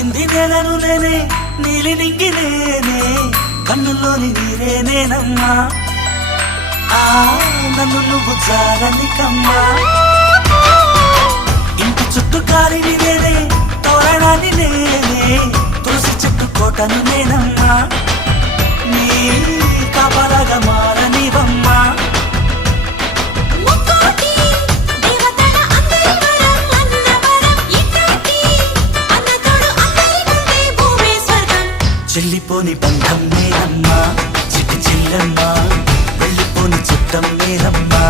తాకింది నేలను నేనే నీలి నింగి నేనే కన్నుల్లోని నీరే నేనమ్మా నన్ను నువ్వు జాలని కమ్మా ఇంటి చుట్టూ కాలిని నేనే తోరణాన్ని నేనే తులసి చెట్టు కోటను నేనమ్మా నీ కాపలాగా మారనివమ్మా చెల్లిపోని బంధం నేనమ్మా చిట్టి చెల్లమ్మా వెళ్ళిపోని చుట్టం నేనమ్మా